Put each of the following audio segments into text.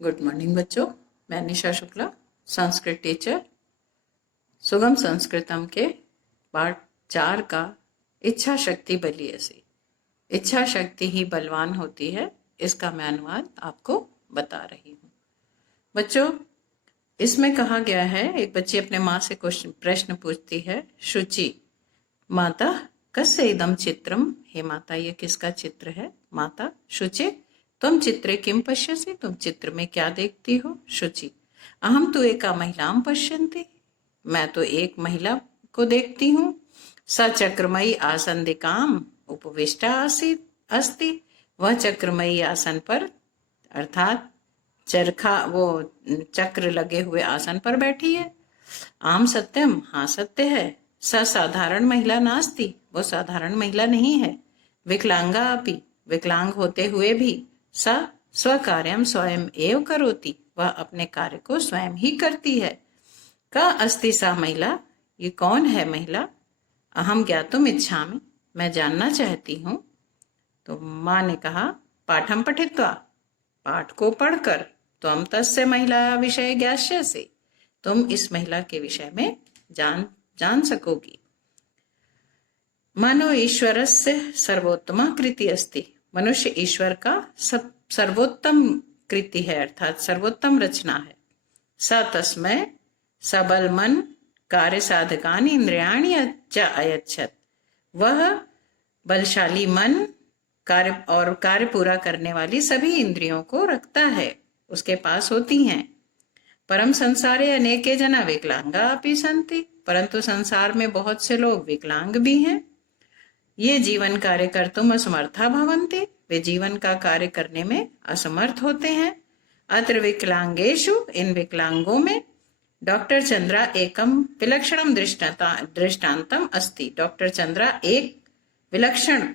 Good morning बच्चों, मैं निशा Shukla, Sanskrit teacher. सुगम संस्कृतम के पाठ 4 का इच्छा शक्ति बलियसी, इच्छा शक्ति ही बलवान होती है, इसका मैं अनुवाद आपको बता रही हूँ। बच्चों, इसमें कहा गया है, एक बच्ची अपने माँ से प्रश्न पूछती है, शुचि माता कस्य इदम चित्रम, हे माता ये किसका चित्र है। माता, शुचि तुम चित्रे किम पश्यसि, तुम चित्र में क्या देखती हो। शुचि, अहम तो एका महिलाम पश्यन्ति, मैं तो एक महिला को देखती हूँ। स चक्रमयी आसंदिकाम उपविष्टा आसीत अस्ति, वह चक्रमयी आसन पर अर्थात चरखा वो चक्र लगे हुए आसन पर बैठी है। आम सत्यम, हाँ सत्य है। स साधारण महिला नास्ति, वो साधारण महिला नहीं है। विकलांगा अपि, विकलांग होते हुए भी। स स्वकार्यम स्वयं एव करोति, वह अपने कार्य को स्वयं ही करती है। का अस्ति सा महिला, ये कौन है महिला। अहम ज्ञातुम इच्छामि, मैं जानना चाहती हूँ। तो माँ ने कहा, पाठम पठित्वा, पाठ को पढ़कर, त्वं तस्य महिला विषय ज्ञास्यसि, तुम इस महिला के विषय में जान सकोगी। मानो ईश्वरस्य सर्वोत्तमा कृति अस्ति, मनुष्य ईश्वर का सर्वोत्तम कृति है, अर्थात सर्वोत्तम रचना है। स तस्मै सबल मन कार्य साधकानि इंद्रियाणि च अयच्छत, वह बलशाली मन कार्य और कार्य पूरा करने वाली सभी इंद्रियों को रखता है, उसके पास होती हैं। परम संसारे अनेके जना विकलांगा अपि सन्ति, परंतु संसार में बहुत से लोग विकलांग भी हैं। ये जीवन कार्य कर्तुम असमर्था भवन्ति, वे जीवन का कार्य करने में असमर्थ होते हैं। अत्र विकलांगेषु, इन विकलांगों में, डॉक्टर चंद्रा एकम विलक्षणम दृष्टांतम अस्ति, डॉक्टर चंद्रा एक विलक्षण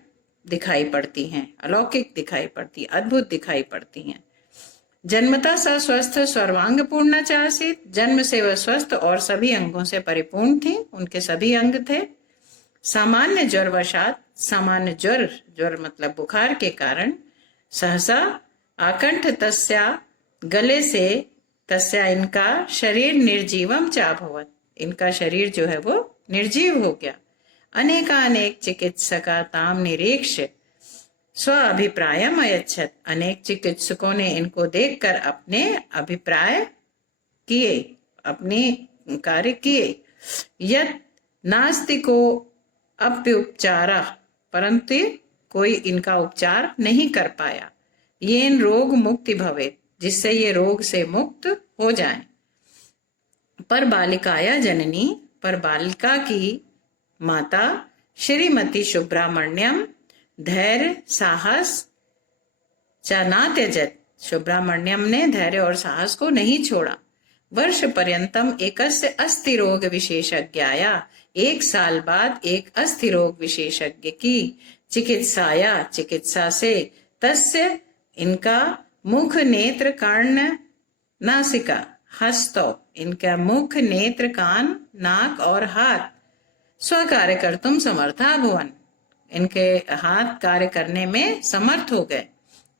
दिखाई पड़ती हैं, अलौकिक दिखाई पड़ती, अद्भुत दिखाई पड़ती हैं। जन्मता स स्वस्थ सर्वांग पूर्ण चासीत, जन्म से वह स्वस्थ और सभी अंगों से परिपूर्ण थी, उनके सभी अंग थे। सामान्य ज्वर वशात, सामान्य ज्वर मतलब बुखार के कारण, सहसा आकंठ तस्या, गले से, तस्या इनका शरीर निर्जीवम चाभवत, इनका शरीर जो है वो निर्जीव हो गया। अनेकानेक चिकित्सका ताम निरीक्ष्य स्व अभिप्रायम अयच्छत, अनेक चिकित्सकों ने इनको देखकर अपने अभिप्राय किए, अपने कार्य किए। यत नास्ति को अप्युपचारा, परंतु कोई इनका उपचार नहीं कर पाया। ये रोग मुक्ति भवे, जिससे ये रोग से मुक्त हो जाएं। पर बालिकाया जननी, पर बालिका की माता श्रीमती सुब्रमण्यम धैर्य साहस च न त्यजत, सुब्रमण्यम ने धैर्य और साहस को नहीं छोड़ा। वर्ष पर्यंतम एकस्य अस्थि रोग विशेषज्ञाया, 1 साल बाद एक अस्थि रोग विशेषज्ञ की चिकित्साया, चिकित्सा से, तस्य इनका मुख नेत्र कर्ण नासिका हस्तो, इनका मुख नेत्र कान नाक और हाथ स्वकार्य कर्तुम समर्था भुवन, इनके हाथ कार्य करने में समर्थ हो गए।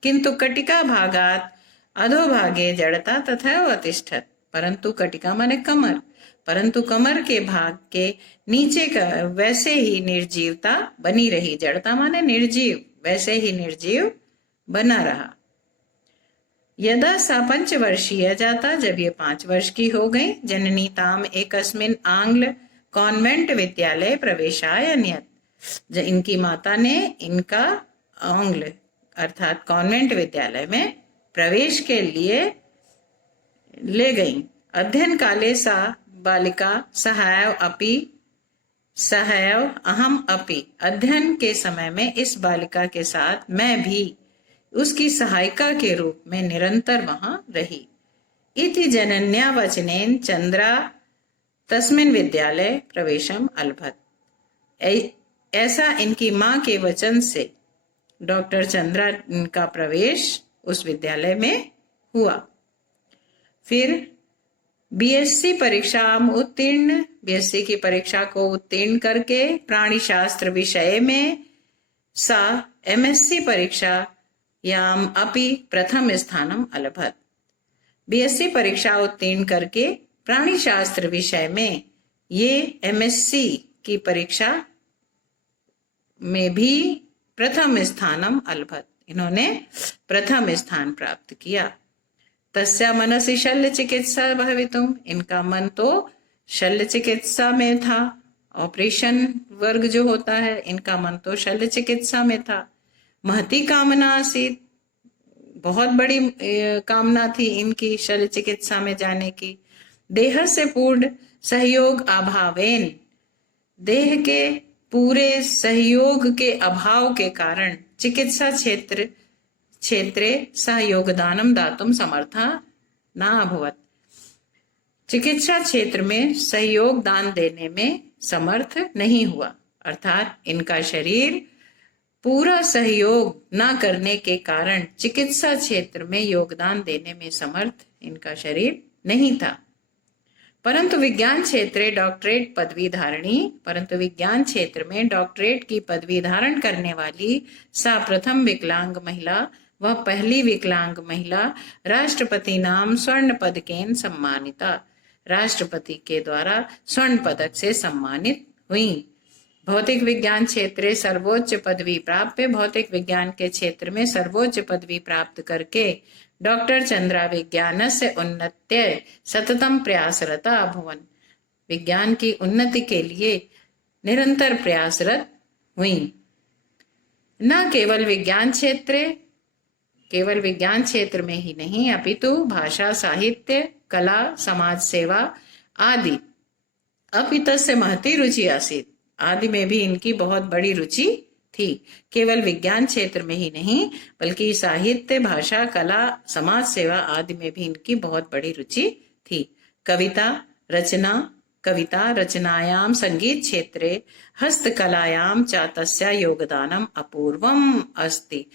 किंतु कटिका भागात अधोभागे जड़ता तथा अतिष्ठत, परंतु कटिका माने कमर, परंतु कमर के भाग के नीचे का वैसे ही निर्जीवता बनी रही, जड़ता माने निर्जीव, वैसे ही निर्जीव बना रहा। यदा सा 5 वर्षीय जाता, जब ये 5 वर्ष की हो गई, जननी ताम एकस्मिन आंग्ल कॉन्वेंट विद्यालय प्रवेशाय नियत, इनकी माता ने इनका आंग्ल अर्थात कॉन्वेंट विद्यालय में प्रवेश के लिए ले गई। अध्ययन काले सा बालिका सहायव अपि, सहायव अहम अपि, अध्ययन के समय में इस बालिका के साथ मैं भी उसकी सहायिका के रूप में निरंतर वहां रही। इति जनन्या वचनेन चंद्रा तस्मिन विद्यालय प्रवेशम अलभत, ऐसा इनकी माँ के वचन से डॉक्टर चंद्रा का प्रवेश उस विद्यालय में हुआ। फिर बीएससी परीक्षा उत्तीर्ण, बीएससी की परीक्षा को उत्तीर्ण करके प्राणी शास्त्र विषय में सा एमएससी परीक्षा याम अपि प्रथम स्थानम अलभत, बीएससी परीक्षा उत्तीर्ण करके प्राणी शास्त्र विषय में ये एमएससी की परीक्षा में भी प्रथम स्थानम अलभत, इन्होंने प्रथम स्थान प्राप्त किया। तस्या मनसि शल्य चिकित्सा भवितुम, इनका मन तो शल्य चिकित्सा में था, ऑपरेशन वर्ग जो होता है इनका मन तो शल्य चिकित्सा में था। महती कामना आसीत, बहुत बड़ी कामना थी इनकी शल्य चिकित्सा में जाने की। देह से पूर्ण सहयोग अभावेन, देह के पूरे सहयोग के अभाव के कारण चिकित्सा क्षेत्रे सहयोगदानम दातुम समर्था न अभवत, चिकित्सा क्षेत्र में सहयोग दान देने में समर्थ नहीं हुआ, अर्थात इनका शरीर पूरा सहयोग न करने के कारण चिकित्सा क्षेत्र में योगदान देने में समर्थ इनका शरीर नहीं था। परंतु विज्ञान क्षेत्र डॉक्टरेट पदवी धारणी, परंतु विज्ञान क्षेत्र में डॉक्टरेट की पदवी धारण करने वाली सा प्रथम विकलांग महिला, वह पहली विकलांग महिला राष्ट्रपति नाम स्वर्ण पदकेन सम्मानिता, राष्ट्रपति के द्वारा स्वर्ण पदक से सम्मानित हुई। भौतिक विज्ञान क्षेत्र सर्वोच्च पदवी प्राप्त, भौतिक विज्ञान के क्षेत्र में सर्वोच्च पदवी प्राप्त करके डॉक्टर चंद्रा विज्ञान से उन्नत्य सततम प्रयासरता अभवन, विज्ञान की उन्नति के लिए निरंतर प्रयासरत हुई। न केवल विज्ञान क्षेत्र में ही नहीं, अपितु भाषा, साहित्य, कला, समाज सेवा आदि अपितस्य महती रुचि आसीत, आदि में भी इनकी बहुत बड़ी रुचि थी। केवल विज्ञान क्षेत्र में ही नहीं बल्कि साहित्य, भाषा, कला, समाज सेवा आदि में भी इनकी बहुत बड़ी रुचि थी। कविता रचनायाम संगीत क्षेत्रे हस्तकलायाम च तस्या योगदानम अपूर्वम अस्ति,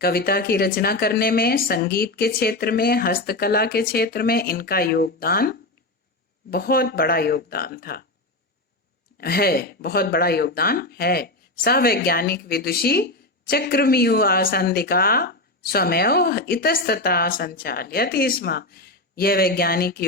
कविता की रचना करने में, संगीत के क्षेत्र में, हस्तकला के क्षेत्र में इनका योगदान बहुत बड़ा योगदान था, है, बहुत बड़ा योगदान है। सा वैज्ञानिक विदुषी चक्रमियु आसंदिका स्वमेव इतस्तता संचाल्यति स्म, यह वैज्ञानिक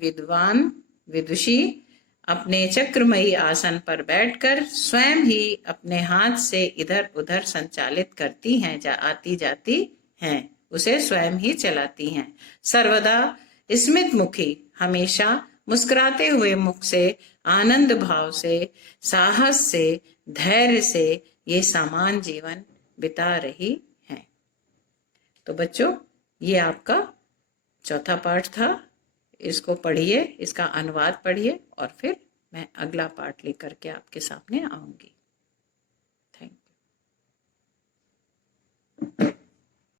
विद्वान विदुषी अपने चक्रमयी आसन पर बैठकर स्वयं ही अपने हाथ से इधर उधर संचालित करती हैं, आती जाती हैं, उसे स्वयं ही चलाती हैं। सर्वदा स्मित मुखी, हमेशा मुस्कुराते हुए मुख से, आनंद भाव से, साहस से, धैर्य से ये सामान्य जीवन बिता रही हैं। तो बच्चों, ये आपका चौथा पाठ था, इसको पढ़िए, इसका अनुवाद पढ़िए और फिर मैं अगला पाठ लेकर के आपके सामने आऊंगी।